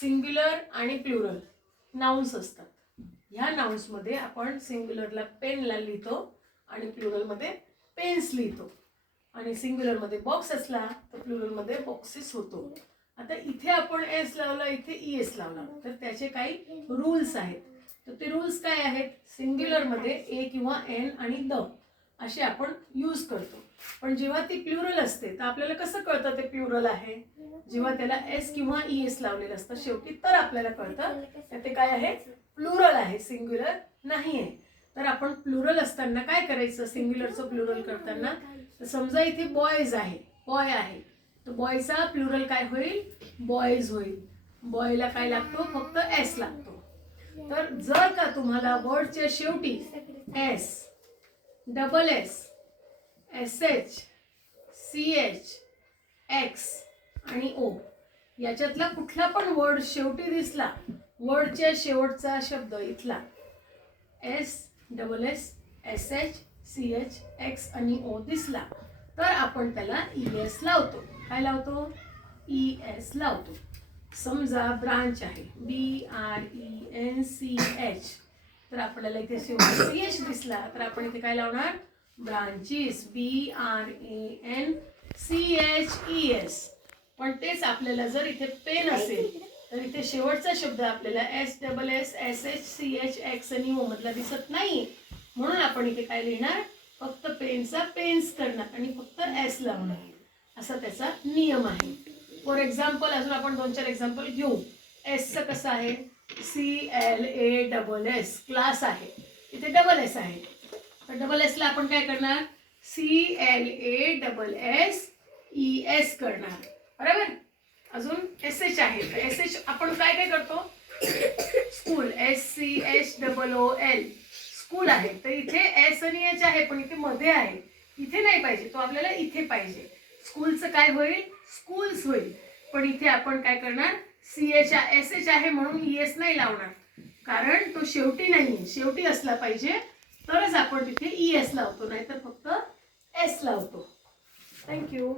Singular आणि plural nouns असतात. ह्या नाउन्समध्ये आपण सिंग्युलरला पेनला लिहितो आणि प्लुरलमध्ये पेन्स लिहितो. आणि सिंग्युलरमध्ये बॉक्स असला तर प्लुरलमध्ये बॉक्सेस होतो. आता इथे आपण एस लावला, इथे ई एस लावला, तर त्याचे काही रूल्स आहेत. तर ते रूल्स काय आहेत? सिंग्युलरमध्ये ए किंवा एन आणि द असे आपण यूज करतो. पण जेव्हा ती प्लुरल असते तर आपल्याला कसं कळतं ते प्लुरल आहे? जेव्हा त्याला एस किंवा ई एस लावलेलं असतं शेवटी, तर आपल्याला कळतं ते काय आहे, प्लुरल आहे, सिंग्युलर नाही आहे. तर आपण प्लुरल असताना काय करायचं? सिंग्युलरचं प्लुरल करताना, तर समजा इथे बॉयज आहे, बॉय आहे, तर बॉयचा प्लुरल काय होईल? बॉयज होईल. बॉयला काय लागतो? फक्त एस लागतो. तर जर का तुम्हाला वर्डच्या शेवटी S, double S, S H, C H, X आणि ओ याच्यातला कुठला पण वर्ड शेवटी दिसला, वर्डच्या शेवटचा शब्द इथला S, double S, S H, C H, X आणि ओ दिसला, तर आपण त्याला ई एस लावतो. काय लावतो? ई एस लावतो. समजा ब्रांच आहे, B R E N C H, तर आपल्याला इथे शेवटी सी एच दिसला, तर आपण इथे काय लावणार? Branches, B R A N C H E S. पण तेच आपल्याला जर इथे पेन असेल तर इथे शेवटचा शब्द आपल्याला S, double S, S H, C H, X आणि ओ मधला दिसत नाही, म्हणून आपण इथे काय लिहिणार? फक्त पेनचा पेन्स करणार आणि फक्त एस लावणार, असा त्याचा नियम आहे. फॉर एक्झाम्पल अजून आपण 2-4 एक्झाम्पल घेऊ. एसचं कसं आहे? C L A double S, class आहे, इथे डबल एस आहे, तर डबल एसला आपण काय करणार? C L A double S E S करणार, बरोबर. अजून एस एच आहे, तर एस एच आपण काय काय करतो? School, S C H double O L, school आहे, तर इथे एस आणि एच आहे पण इथे मध्ये आहे, इथे नाही पाहिजे, तो आपल्याला इथे पाहिजे. स्कूलचं काय होईल? स्कूल्स होईल. पण इथे आपण काय करणार? सी एच एस एच आहे म्हणून ई एस नाही लावणार, कारण तो शेवटी नाही, शेवटी असला पाहिजे तरच आपण तिथे ई एस लावतो, नाहीतर फक्त एस लावतो. थँक्यू.